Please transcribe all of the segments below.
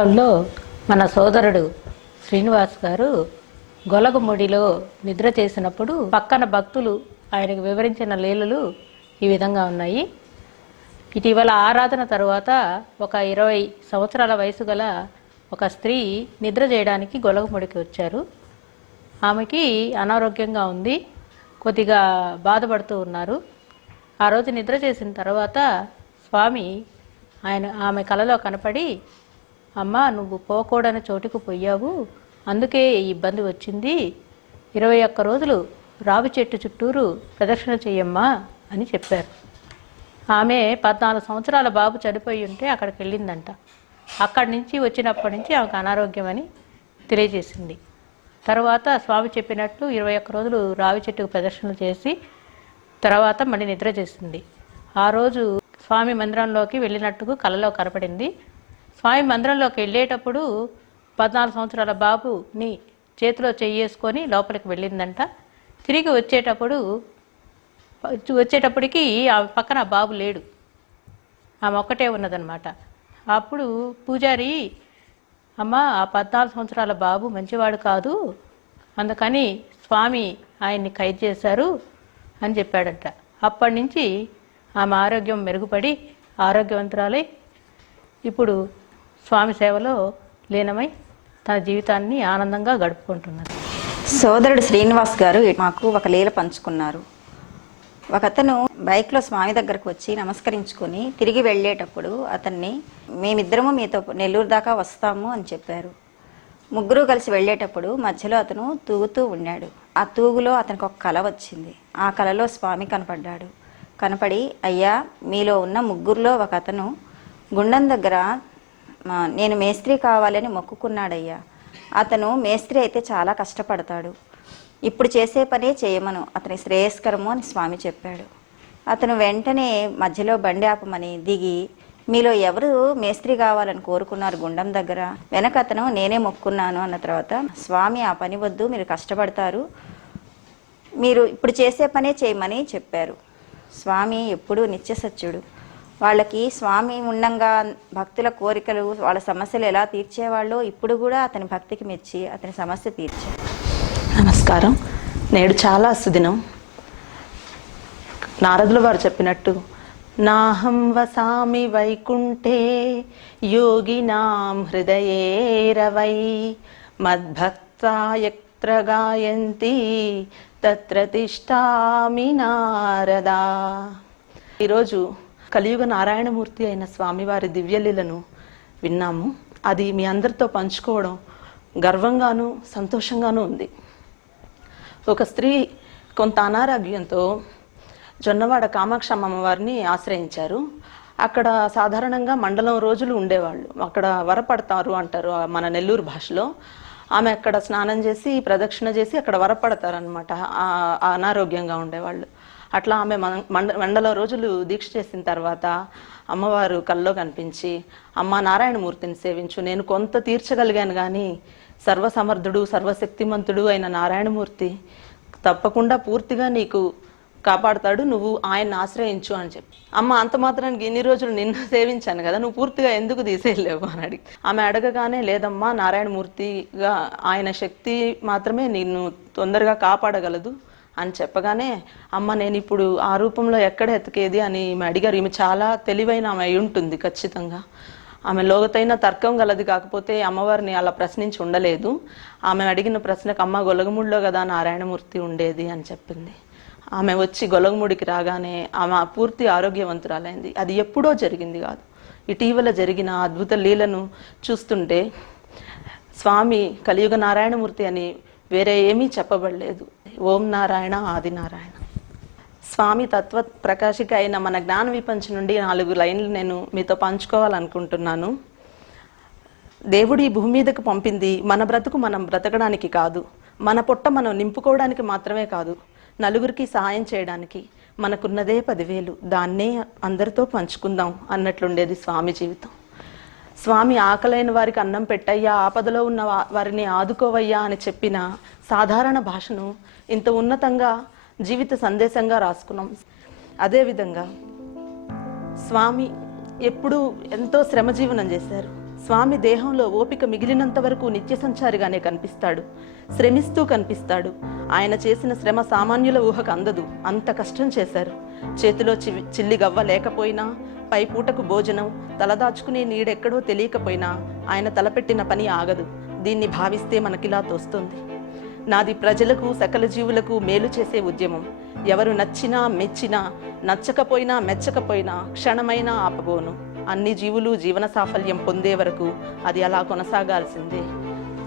కాలంలో మన సోదరుడు శ్రీనివాస్ గారు గొలగముడిలో నిద్ర చేసినప్పుడు పక్కన భక్తులు ఆయనకు వివరించిన లీలలు ఈ విధంగా ఉన్నాయి. ఇటీవల ఆరాధన తరువాత ఒక 20 సంవత్సరాల వయసు గల ఒక స్త్రీ నిద్ర చేయడానికి గొలగముడికి వచ్చారు. ఆమెకి అనారోగ్యంగా ఉంది, కొద్దిగా బాధపడుతూ ఉన్నారు. ఆ రోజు నిద్ర చేసిన తర్వాత స్వామి ఆమె కలలో కనపడి, అమ్మ నువ్వు పోకూడని చోటుకు పోయావు, అందుకే ఈ ఇబ్బంది వచ్చింది. 21 రోజులు రావి చెట్టు చుట్టూరు ప్రదక్షిణ చెయ్యమ్మా అని చెప్పారు. ఆమె 14 సంవత్సరాల బాబు చనిపోయి ఉంటే అక్కడికి వెళ్ళిందంట. అక్కడి నుంచి వచ్చినప్పటి నుంచి ఆమెకు అనారోగ్యం అని తెలియజేసింది. తర్వాత స్వామి చెప్పినట్లు 21 రోజులు రావి చెట్టుకు ప్రదక్షిణ చేసి తర్వాత మళ్ళీ నిద్ర చేసింది. ఆ రోజు స్వామి మందిరంలోకి వెళ్ళినట్టుగా కలలో కనపడింది. స్వామి మందిరంలోకి వెళ్ళేటప్పుడు 14 సంవత్సరాల బాబుని చేతిలో చెయ్యేసుకొని లోపలికి వెళ్ళిందంట. తిరిగి వచ్చేటప్పటికి ఆమె పక్కన బాబు లేడు, ఆమె ఒక్కటే ఉన్నదన్నమాట. అప్పుడు పూజారి, అమ్మ ఆ 14 సంవత్సరాల బాబు మంచివాడు కాదు, అందుకని స్వామి ఆయన్ని ఖైదు చేశారు అని చెప్పాడంట. అప్పటి నుంచి ఆమె ఆరోగ్యం మెరుగుపడి ఆరోగ్యవంతురాలై ఇప్పుడు స్వామి సేవలో లీనమై తన జీవితాన్ని ఆనందంగా గడుపుకుంటున్నారు. సోదరుడు శ్రీనివాస్ గారు మాకు ఒక లీల పంచుకున్నారు. ఒకతను బైక్లో స్వామి దగ్గరకు వచ్చి నమస్కరించుకొని తిరిగి వెళ్ళేటప్పుడు అతన్ని, మేమిద్దరము మీతో నెల్లూరు దాకా వస్తాము అని చెప్పారు. ముగ్గురు కలిసి వెళ్ళేటప్పుడు మధ్యలో అతను తూగుతూ ఉన్నాడు. ఆ తూగులో అతనికి ఒక కల వచ్చింది. ఆ కలలో స్వామి కనపడ్డాడు. కనపడి, అయ్యా మీలో ఉన్న ముగ్గురులో ఒక అతను గుండం దగ్గర నేను మేస్త్రి కావాలని మొక్కుకున్నాడయ్యా. అతను మేస్త్రి అయితే చాలా కష్టపడతాడు, ఇప్పుడు చేసే పనే చేయమను, అతని శ్రేయస్కరము అని స్వామి చెప్పాడు. అతను వెంటనే మధ్యలో బండి ఆపమని దిగి, మీలో ఎవరు మేస్త్రి కావాలని కోరుకున్నారు గుండం దగ్గర? వెనక అతను నేనే మొక్కున్నాను అన్న తర్వాత, స్వామి ఆ పని వద్దు, మీరు కష్టపడతారు, మీరు ఇప్పుడు చేసే పనే చేయమని చెప్పారు. స్వామి ఎప్పుడూ నిత్యసత్యుడు. వాళ్ళకి స్వామి ఉండంగా భక్తుల కోరికలు, వాళ్ళ సమస్యలు ఎలా తీర్చేవాళ్ళో ఇప్పుడు కూడా అతని భక్తికి మెచ్చి అతని సమస్య తీర్చారు. నమస్కారం. నేడు చాలా సుదినం. నారదుల వారు చెప్పినట్టు, నాహం వసామి వైకుంఠే యోగినాం హృదయేరవై మద్భక్తా యత్ర గాయంతి తత్ర తిష్టామి నారదా. ఈరోజు కలియుగ నారాయణమూర్తి అయిన స్వామివారి దివ్యలీలను విన్నాము. అది మీ అందరితో పంచుకోవడం గర్వంగాను సంతోషంగానూ ఉంది. ఒక స్త్రీ కొంత అనారోగ్యంతో జొన్నవాడ కామాక్షి అమ్మవారిని ఆశ్రయించారు. అక్కడ సాధారణంగా మండలం రోజులు ఉండేవాళ్ళు, అక్కడ వరపడతారు అంటారు మన నెల్లూరు భాషలో. ఆమె అక్కడ స్నానం చేసి ప్రదక్షిణ చేసి అక్కడ వరపడతారనమాట అనారోగ్యంగా ఉండేవాళ్ళు. అట్లా ఆమె మండలం రోజులు దీక్ష చేసిన తర్వాత అమ్మవారు కల్లో కనిపించి, అమ్మ నారాయణమూర్తిని సేవించు, నేను కొంత తీర్చగలిగాను కానీ సర్వసమర్థుడు సర్వశక్తిమంతుడు అయిన నారాయణమూర్తి తప్పకుండా పూర్తిగా నీకు కాపాడుతాడు, నువ్వు ఆయన్ని ఆశ్రయించు అని చెప్పి. అమ్మ అంత మాత్రానికి ఇన్ని రోజులు నిన్ను సేవించాను కదా, నువ్వు పూర్తిగా ఎందుకు తీసేయలేవు అని అడిగి, ఆమె అడగగానే, లేదమ్మా నారాయణమూర్తిగా ఆయన శక్తి మాత్రమే నిన్ను తొందరగా కాపాడగలదు అని చెప్పగానే, అమ్మ నేను ఇప్పుడు ఆ రూపంలో ఎక్కడ ఎతికేది అని ఈమె అడిగారు. ఈమె చాలా తెలివైన ఆమె అయి ఉంటుంది ఖచ్చితంగా. ఆమె లోతైన తర్కం గలది, కాకపోతే అమ్మవారిని అలా ప్రశ్నించి ఉండలేదు. ఆమె అడిగిన ప్రశ్నకు, అమ్మ గొలగముడిలో కదా నారాయణమూర్తి ఉండేది అని చెప్పింది. ఆమె వచ్చి గొలగముడికి రాగానే ఆమె పూర్తి ఆరోగ్యవంతురాలైంది. అది ఎప్పుడో జరిగింది కాదు, ఇటీవల జరిగిన అద్భుత లీలను చూస్తుంటే స్వామి కలియుగ నారాయణమూర్తి అని వేరే ఏమీ చెప్పబడలేదు. ఓం నారాయణ ఆది నారాయణ. స్వామి తత్వ ప్రకాశిక అయిన మన జ్ఞాన విపంచ నుండి 4 లైన్లు నేను మీతో పంచుకోవాలనుకుంటున్నాను. దేవుడు ఈ భూమి మీదకు పంపింది మన బ్రతుకు మనం బ్రతకడానికి కాదు, మన పొట్ట మనం నింపుకోవడానికి మాత్రమే కాదు, నలుగురికి సహాయం చేయడానికి. మనకున్నదే 10,000, దాన్నే అందరితో పంచుకుందాం అన్నట్లుండేది స్వామి జీవితం. స్వామి ఆకలైన వారికి అన్నం పెట్టయ్యా, ఆపదలో ఉన్న వారిని ఆదుకోవయ్యా అని చెప్పిన సాధారణ భాషను ఇంత ఉన్నతంగా జీవిత సందేశంగా రాసుకున్నాం. అదేవిధంగా స్వామి ఎప్పుడూ ఎంతో శ్రమజీవనం చేశారు. స్వామి దేహంలో ఓపిక మిగిలినంత వరకు నిత్య సంచారిగానే కనిపిస్తాడు, శ్రమిస్తూ కనిపిస్తాడు. ఆయన చేసిన శ్రమ సామాన్యుల ఊహకు అందదు, అంత కష్టం చేశారు. చేతిలో చిల్లి గవ్వ లేకపోయినా, పై పూటకు భోజనం, తలదాచుకునే నీడెక్కడో తెలియకపోయినా ఆయన తలపెట్టిన పని ఆగదు. దీన్ని భావిస్తే మనకిలా తోస్తుంది. నాది ప్రజలకు, సకల జీవులకు మేలు చేసే ఉద్యమం. ఎవరు నచ్చినా మెచ్చినా, నచ్చకపోయినా మెచ్చకపోయినా క్షణమైనా ఆపబోను. అన్ని జీవులు జీవన సాఫల్యం పొందే వరకు అది అలా కొనసాగాల్సిందే.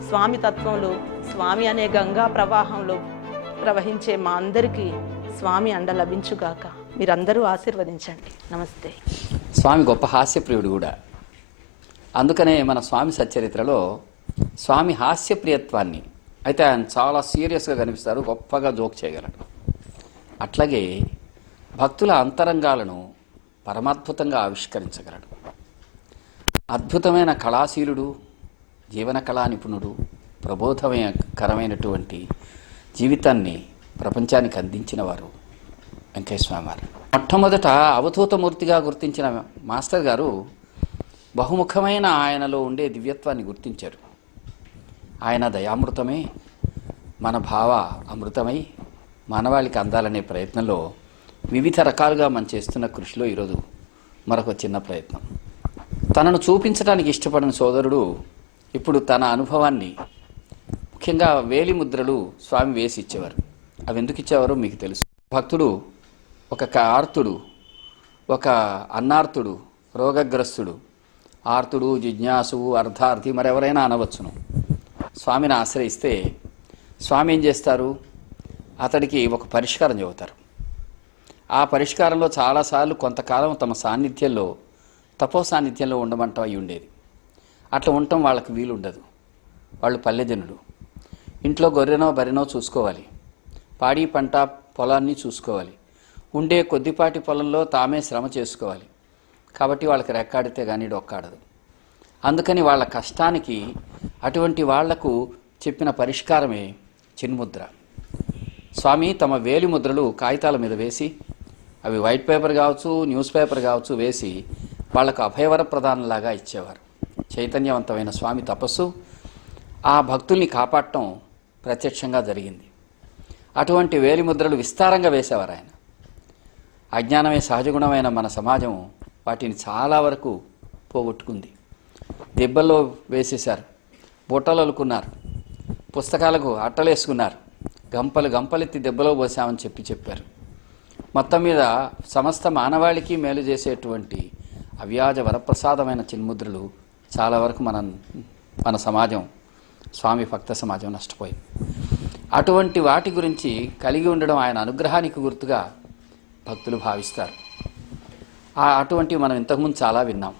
స్వామి తత్వంలో, స్వామి అనే గంగా ప్రవాహంలో ప్రవహించే మా అందరికీ స్వామి అండ లభించుగాక. మీరందరూ ఆశీర్వదించండి. నమస్తే. స్వామి గొప్ప హాస్యప్రియుడు కూడా. అందుకనే మన స్వామి సచ్చరిత్రలో స్వామి హాస్యప్రియత్వాన్ని, అయితే ఆయన చాలా సీరియస్గా కనిపిస్తారు, గొప్పగా జోక్ చేయగలడు. అట్లాగే భక్తుల అంతరంగాలను పరమాద్భుతంగా ఆవిష్కరించగలడు. అద్భుతమైన కళాశీలుడు, జీవన కళా నిపుణుడు, ప్రబోధకరమైనటువంటి జీవితాన్ని ప్రపంచానికి అందించిన వారు వెంకయ్య స్వామి వారు. మొట్టమొదట అవధూతమూర్తిగా గుర్తించిన మాస్టర్ గారు బహుముఖమైన ఆయనలో ఉండే దివ్యత్వాన్ని గుర్తించారు. ఆయన దయామృతమే మన భావ అమృతమై మానవాళికి అందాలనే ప్రయత్నంలో వివిధ రకాలుగా మనం చేస్తున్న కృషిలో ఈరోజు మరొక చిన్న ప్రయత్నం. తనను చూపించడానికి ఇష్టపడిన సోదరుడు ఇప్పుడు తన అనుభవాన్ని, ముఖ్యంగా వేలి ముద్రలు స్వామి వేసి ఇచ్చేవారు. అవి ఎందుకు ఇచ్చేవారో మీకు తెలుసు. భక్తుడు, ఒక ఆర్తుడు, ఒక అన్నార్తుడు, రోగగ్రస్తుడు, ఆర్తుడు, జిజ్ఞాసువు, అర్థార్థి, మరెవరైనా అనవచ్చును, స్వామిని ఆశ్రయిస్తే స్వామి ఏం చేస్తారు? అతడికి ఒక పరిష్కారం చెబుతారు. ఆ పరిష్కారంలో చాలాసార్లు కొంతకాలం తమ సాన్నిధ్యంలో, తపో సాన్నిధ్యంలో ఉండమంటం అయి ఉండేది. అట్లా ఉండటం వాళ్ళకి వీలుండదు. వాళ్ళు పల్లెజనుడు, ఇంట్లో గొర్రెనో బర్రెనో చూసుకోవాలి, పాడి పంట పొలాన్ని చూసుకోవాలి, ఉండే కొద్దిపాటి పొలంలో తామే శ్రమ చేసుకోవాలి. కాబట్టి వాళ్ళకి రెక్కాడితే కానీ డొక్కాడదు. అందుకని వాళ్ళ కష్టానికి అటువంటి వాళ్లకు చెప్పిన పరిష్కారమే చిన్ముద్ర. స్వామి తమ వేలి ముద్రలు కాగితాల మీద వేసి, అవి వైట్ పేపర్ కావచ్చు, న్యూస్ పేపర్ కావచ్చు, వేసి వాళ్లకు అభయవర ప్రదానంలాగా ఇచ్చేవారు. చైతన్యవంతమైన స్వామి తపస్సు ఆ భక్తుల్ని కాపాడటం ప్రత్యక్షంగా జరిగింది. అటువంటి వేలి ముద్రలు విస్తారంగా వేసేవారు ఆయన. అజ్ఞానమే సహజగుణమైన మన సమాజం వాటిని చాలా వరకు పోగొట్టుకుంది. దెబ్బల్లో వేసేశారు, బుట్టలు అలుకున్నారు, పుస్తకాలకు అట్టలేసుకున్నారు, గంపలెత్తి దెబ్బలో పోసామని చెప్పారు. మొత్తం మీద సమస్త మానవాళికి మేలు చేసేటువంటి అవ్యాజ వరప్రసాదమైన చిన్ముద్రలు చాలా వరకు మన సమాజం, స్వామి భక్త సమాజం నష్టపోయింది. అటువంటి వాటి గురించి కలిగి ఉండడం ఆయన అనుగ్రహానికి గుర్తుగా భక్తులు భావిస్తారు. అటువంటివి మనం ఇంతకుముందు చాలా విన్నాం.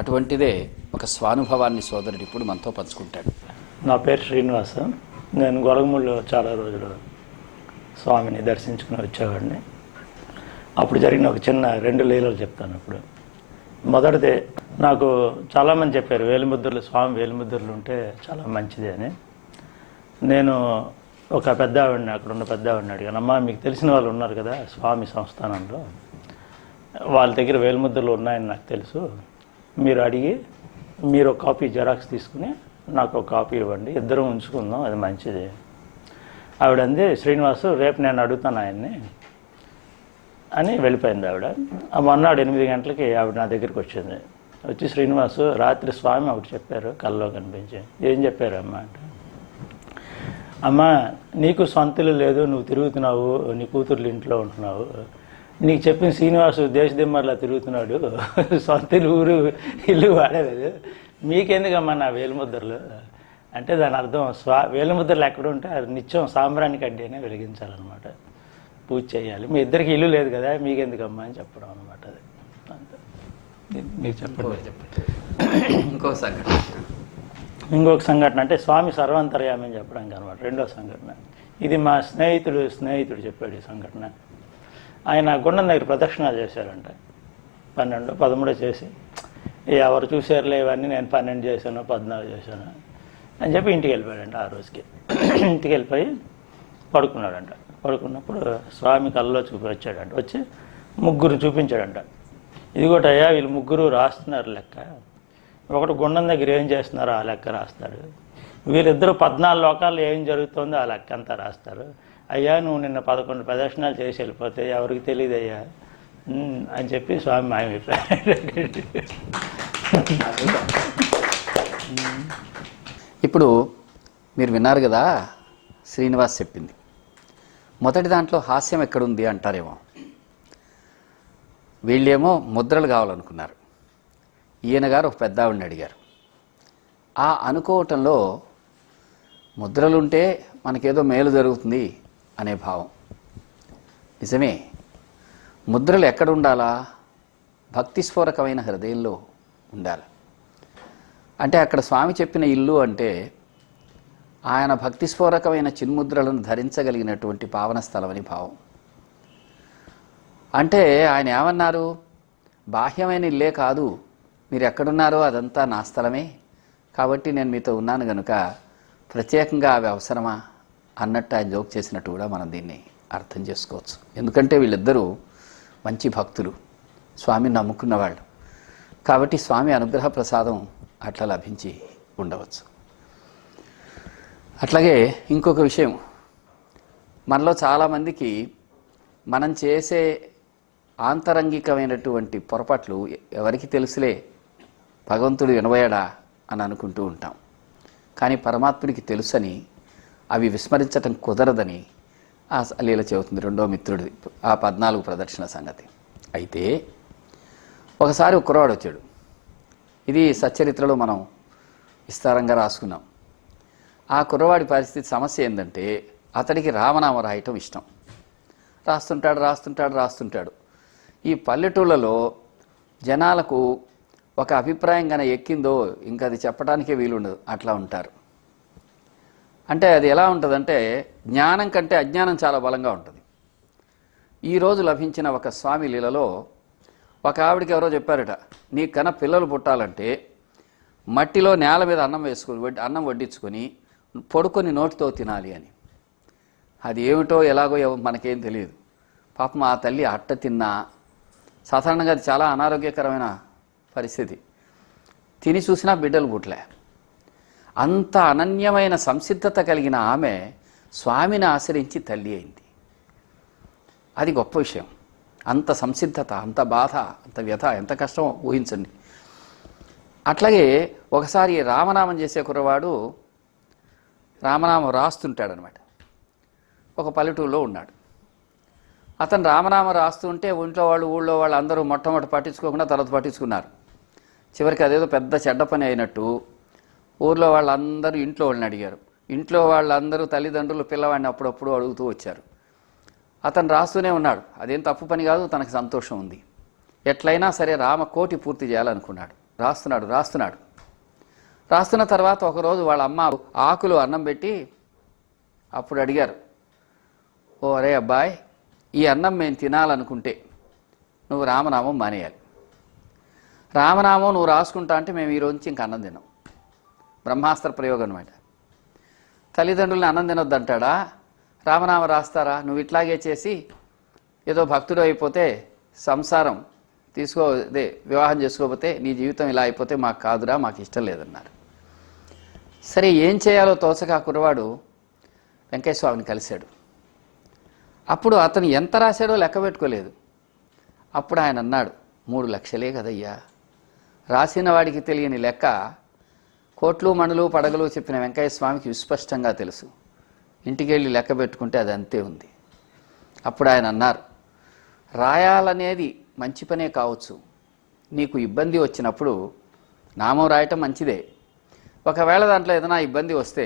అటువంటిదే ఒక స్వానుభవాన్ని సోదరుడు ఇప్పుడు మనతో పంచుకుంటాడు. నా పేరు శ్రీనివాస. నేను గొలగముడిలో చాలా రోజులు స్వామిని దర్శించుకుని వచ్చేవాడిని. అప్పుడు జరిగిన ఒక చిన్న 2 లీలలు చెప్తాను. అప్పుడు మొదటిదే, నాకు చాలామంది చెప్పారు వేలిముద్రలు, స్వామి వేలిముద్రలు ఉంటే చాలా మంచిది అని. నేను ఒక పెద్ద ఆవిడని, అక్కడ ఉన్న పెద్ద ఆవిడని అడిగాను, అమ్మా మీకు తెలిసిన వాళ్ళు ఉన్నారు కదా స్వామి సంస్థానంలో, వాళ్ళ దగ్గర వేలిముద్రలు ఉన్నాయని నాకు తెలుసు, మీరు అడిగి మీరు ఒక కాపీ జెరాక్స్ తీసుకుని నాకు ఒక కాపీ ఇవ్వండి, ఇద్దరం ఉంచుకుందాం, అది మంచిది. ఆవిడ అంది, శ్రీనివాసు రేపు నేను అడుగుతాను ఆయన్ని అని వెళ్ళిపోయింది ఆవిడ. మొన్నాడు 8 గంటలకి ఆవిడ నా దగ్గరికి వచ్చింది. వచ్చి, శ్రీనివాసు రాత్రి స్వామి ఒకటి చెప్పారు కల్లో కనిపించి. ఏం చెప్పారమ్మా అంటే, అమ్మ నీకు సొంతలు లేదు, నువ్వు తిరుగుతున్నావు, నీ కూతుర్లు ఇంట్లో ఉంటున్నావు, నీకు చెప్పిన శ్రీనివాసు దేశదిమ్మర్లా తిరుగుతున్నాడు, సొంత ఊరు ఇల్లు వాడలేదు, మీకెందుకమ్మా నా వేలిముద్రలు అంటే దాని అర్థం వేలిముద్రలు ఎక్కడ ఉంటే అది నిత్యం సాంబ్రానికి అడ్డీనే వెలిగించాలన్నమాట, పూజ చేయాలి, మీ ఇద్దరికి ఇల్లు లేదు కదా మీకెందుకమ్మా అని చెప్పడం అనమాట. అది అంతే. మీరు చెప్పండి. ఇంకొక సంఘటన అంటే స్వామి సర్వాంతర్యామి అని చెప్పడానికి అనమాట. 2వ సంఘటన ఇది మా స్నేహితుడు చెప్పాడు ఈ సంఘటన. ఆయన గుండం దగ్గర ప్రదక్షిణాలు చేశారంట, 12, 13 చేసి, ఎవరు చూసారులే ఇవన్నీ, నేను 12 చేశాను, 14 చేశాను అని చెప్పి ఇంటికి వెళ్ళిపోయాడంట. ఆ రోజుకి ఇంటికి వెళ్ళిపోయి పడుకున్నాడంట. పడుకున్నప్పుడు స్వామి కళ్ళలో వచ్చాడంట. వచ్చి 3 చూపించాడంట. ఇదిగోటయ్యా వీళ్ళు 3 రాస్తున్నారు లెక్క, ఒకడు గుండం దగ్గర ఏం చేస్తున్నారో ఆ లెక్క రాస్తాడు. వీళ్ళిద్దరూ 14 లోకాల్లో ఏం జరుగుతుందో ఆ లెక్క అంతా రాస్తారు. అయ్యా నువ్వు నిన్న 11 ప్రదర్శనలు చేసి వెళ్ళిపోతే ఎవరికి తెలియదయ్యా అని చెప్పి స్వామి మాయమైపోయాడు. ఇప్పుడు మీరు విన్నారు కదా శ్రీనివాస్ చెప్పింది. మొదటి దాంట్లో హాస్యం ఎక్కడుంది అంటారేమో. వీళ్ళేమో ముద్రలు కావాలనుకున్నారు. ఈయన గారు ఒక పెద్ద ఆవిడని అడిగారు. ఆ అనుకోవటంలో ముద్రలుంటే మనకేదో మేలు జరుగుతుంది అనే భావం. నిజమే, ముద్రలు ఎక్కడ ఉండాలా? భక్తిస్ఫోరకమైన హృదయంలో ఉండాలి. అంటే అక్కడ స్వామి చెప్పిన ఇల్లు అంటే ఆయన భక్తిస్ఫోరకమైన చిన్ముద్రలను ధరించగలిగినటువంటి పావన స్థలం అని భావం. అంటే ఆయన ఏమన్నారు? బాహ్యమైన ఇల్లే కాదు, మీరు ఎక్కడున్నారో అదంతా నా స్థలమే, కాబట్టి నేను మీతో ఉన్నాను కనుక ప్రత్యేకంగా అవి అవసరమా అన్నట్టు ఆయన జోక్ చేసినట్టు కూడా మనం దీన్ని అర్థం చేసుకోవచ్చు. ఎందుకంటే వీళ్ళిద్దరూ మంచి భక్తులు, స్వామిని నమ్ముకున్నవాళ్ళు. కాబట్టి స్వామి అనుగ్రహ ప్రసాదం అట్లా లభించి ఉండవచ్చు. అట్లాగే ఇంకొక విషయం, మనలో చాలామందికి మనం చేసే ఆంతరంగికమైనటువంటి పొరపాట్లు ఎవరికి తెలుసులే, భగవంతుడు వినబోయాడా అని అనుకుంటూ ఉంటాం. కానీ పరమాత్ముడికి తెలుసని, అవి విస్మరించటం కుదరదని ఆ లీల చెబుతుంది రెండో మిత్రుడిది ఆ 14 ప్రదర్శన సంగతి. అయితే ఒకసారి ఒక కుర్రవాడు వచ్చాడు. ఇది సచ్చరిత్రలో మనం విస్తారంగా రాసుకున్నాం. ఆ కుర్రవాడి పరిస్థితి సమస్య ఏంటంటే అతడికి రామనామ రాయటం ఇష్టం. రాస్తుంటాడు. ఈ పల్లెటూళ్ళలో జనాలకు ఒక అభిప్రాయం కన్నా ఎక్కిందో ఇంకా అది చెప్పడానికే వీలుండదు, అట్లా ఉంటారు. అంటే అది ఎలా ఉంటుందంటే జ్ఞానం కంటే అజ్ఞానం చాలా బలంగా ఉంటుంది. ఈరోజు లభించిన ఒక స్వామి లీలలో ఒక ఆవిడికి ఎవరో చెప్పారట, నీ కన్నా పిల్లలు పుట్టాలంటే మట్టిలో నేల మీద అన్నం వడ్డించుకొని పొడుకొని నోటితో తినాలి అని. అది ఏమిటో ఎలాగో మనకేం తెలియదు. పాపం ఆ తల్లి అట్ట తిన్నా, సాధారణంగా అది చాలా అనారోగ్యకరమైన పరిస్థితి, తిని చూసినా బిడ్డలు పుట్టలే. అంత అనన్యమైన సంసిద్ధత కలిగిన ఆమె స్వామిని ఆశ్రయించి తల్లి అయింది. అది గొప్ప విషయం. అంత సంసిద్ధత, అంత బాధ, అంత వ్యథ, ఎంత కష్టమో ఊహించండి. అట్లాగే ఒకసారి రామనామం చేసే కుర్రవాడు రామనామం రాస్తుంటాడనమాట. ఒక పల్లెటూరులో ఉన్నాడు. అతను రామనామం రాస్తుంటే ఊళ్ళో వాళ్ళు అందరూ మొట్టమొదటి పట్టించుకోకుండా తర్వాత పట్టించుకున్నారు. చివరికి అదేదో పెద్ద చెడ్డ పని అయినట్టు ఊర్లో వాళ్ళందరూ ఇంట్లో వాళ్ళని అడిగారు. ఇంట్లో వాళ్ళందరూ తల్లిదండ్రులు పిల్లవాడిని అప్పుడప్పుడు అడుగుతూ వచ్చారు. అతను రాస్తూనే ఉన్నాడు. అదేం తప్పు పని కాదు, తనకు సంతోషం ఉంది. ఎట్లయినా సరే రామకోటి పూర్తి చేయాలనుకున్నాడు. రాస్తున్న తర్వాత ఒకరోజు వాళ్ళ అమ్మ ఆకులు అన్నం పెట్టి అప్పుడు అడిగారు, ఓ అరే అబ్బాయి, ఈ అన్నం మేము తినాలనుకుంటే నువ్వు రామనామం మానేయాలి. రామనామం నువ్వు రాసుకుంటా అంటే మేము ఈరోజు నుంచి ఇంక అన్నం తిన్నాం. బ్రహ్మాస్త్ర ప్రయోగం అనమాట. తల్లిదండ్రులని అన్నం తినొద్దంటాడా? రామనామం రాస్తారా? నువ్వు ఇట్లాగే చేసి ఏదో భక్తుడు అయిపోతే సంసారం వివాహం చేసుకోకపోతే నీ జీవితం ఇలా అయిపోతే మాకు కాదురా, మాకు ఇష్టం లేదన్నారు. సరే ఏం చేయాలో తోచక ఆ కుర్రవాడు వెంకయ్య స్వామిని కలిశాడు. అప్పుడు అతను ఎంత రాశాడో లెక్క పెట్టుకోలేదు. అప్పుడు ఆయన అన్నాడు, 3 లక్షలే కదయ్యా. రాసిన వాడికి తెలియని లెక్క కోట్లు మణులు పడగలు చెప్పిన వెంకయ్య స్వామికి విస్పష్టంగా తెలుసు. ఇంటికి వెళ్ళి లెక్క పెట్టుకుంటే అది అంతే ఉంది. అప్పుడు ఆయన అన్నారు, రాయాలనేది మంచి పనే కావచ్చు, నీకు ఇబ్బంది వచ్చినప్పుడు నామం రాయటం మంచిదే. ఒకవేళ దాంట్లో ఏదైనా ఇబ్బంది వస్తే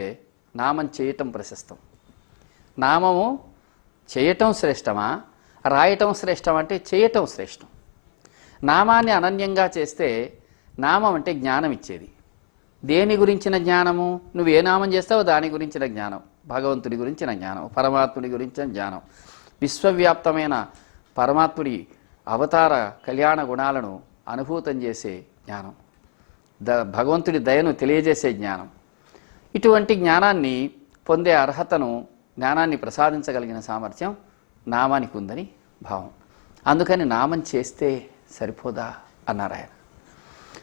నామం చేయటం ప్రశస్తం. నామము చేయటం శ్రేష్టమా, రాయటం శ్రేష్టం అంటే చేయటం శ్రేష్టం. నామాన్ని అనన్యంగా చేస్తే నామం అంటే జ్ఞానం ఇచ్చేది. దేని గురించిన జ్ఞానము? నువ్వు ఏ నామం చేస్తావో దాని గురించిన జ్ఞానం, భగవంతుడి గురించిన జ్ఞానం, పరమాత్ముడి గురించిన జ్ఞానం, విశ్వవ్యాప్తమైన పరమాత్ముడి అవతార కళ్యాణ గుణాలను అనుభూతం చేసే జ్ఞానం, భగవంతుడి దయను తెలియజేసే జ్ఞానం. ఇటువంటి జ్ఞానాన్ని పొందే అర్హతను, జ్ఞానాన్ని ప్రసాదించగలిగిన సామర్థ్యం నామానికి ఉందని భావం. అందుకని నామం చేస్తే సరిపోదా అన్నారు ఆయన.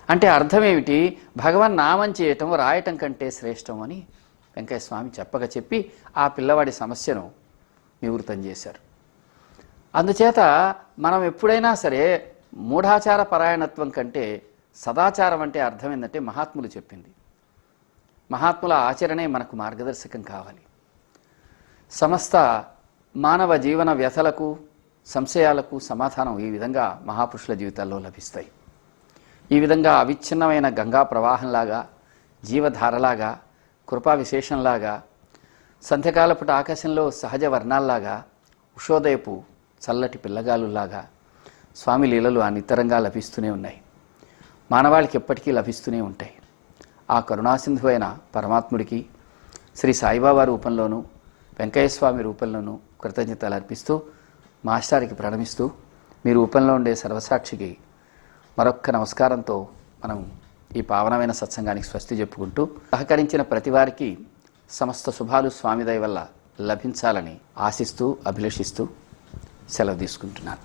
అంటే అర్థం ఏమిటి? భగవన్ నామం చేయటం రాయటం కంటే శ్రేష్టం అని వెంకయ్య స్వామి చెప్పి ఆ పిల్లవాడి సమస్యను నివృత్తం చేశారు. అందుచేత మనం ఎప్పుడైనా సరే మూఢాచార పరాయణత్వం కంటే సదాచారం అంటే అర్థం ఏంటంటే మహాత్ములు చెప్పింది. మహాత్ముల ఆచరణే మనకు మార్గదర్శకం కావాలి. సమస్త మానవ జీవన వ్యథలకు సంశయాలకు సమాధానం ఈ విధంగా మహాపురుషుల జీవితాల్లో లభిస్తాయి. ఈ విధంగా అవిచ్ఛిన్నమైన గంగా ప్రవాహంలాగా, జీవధారలాగా, కృపా విశేషంలాగా, సంధ్యకాలపుట ఆకాశంలో సహజ వర్ణాల్లాగా, ఉషోదయపు చల్లటి పిల్లగాలులాగా స్వామి లీలలు అనితరంగా లభిస్తూనే ఉన్నాయి. మానవాళికి ఎప్పటికీ లభిస్తూనే ఉంటాయి. ఆ కరుణాసింధువైన పరమాత్ముడికి శ్రీ సాయిబాబా రూపంలోనూ వెంకయ్య స్వామి రూపంలోనూ కృతజ్ఞతలు అర్పిస్తూ, మాస్టారికి ప్రణమిస్తూ, మీ రూపంలో ఉండే సర్వసాక్షికి మరొక్క నమస్కారంతో మనం ఈ పావనమైన సత్సంగానికి స్వస్తి చెప్పుకుంటూ, సహకరించిన ప్రతి వారికి సమస్త శుభాలు స్వామి దయ వల్ల లభించాలని ఆశిస్తూ అభిలషిస్తూ సెలవు తీసుకుంటున్నాను.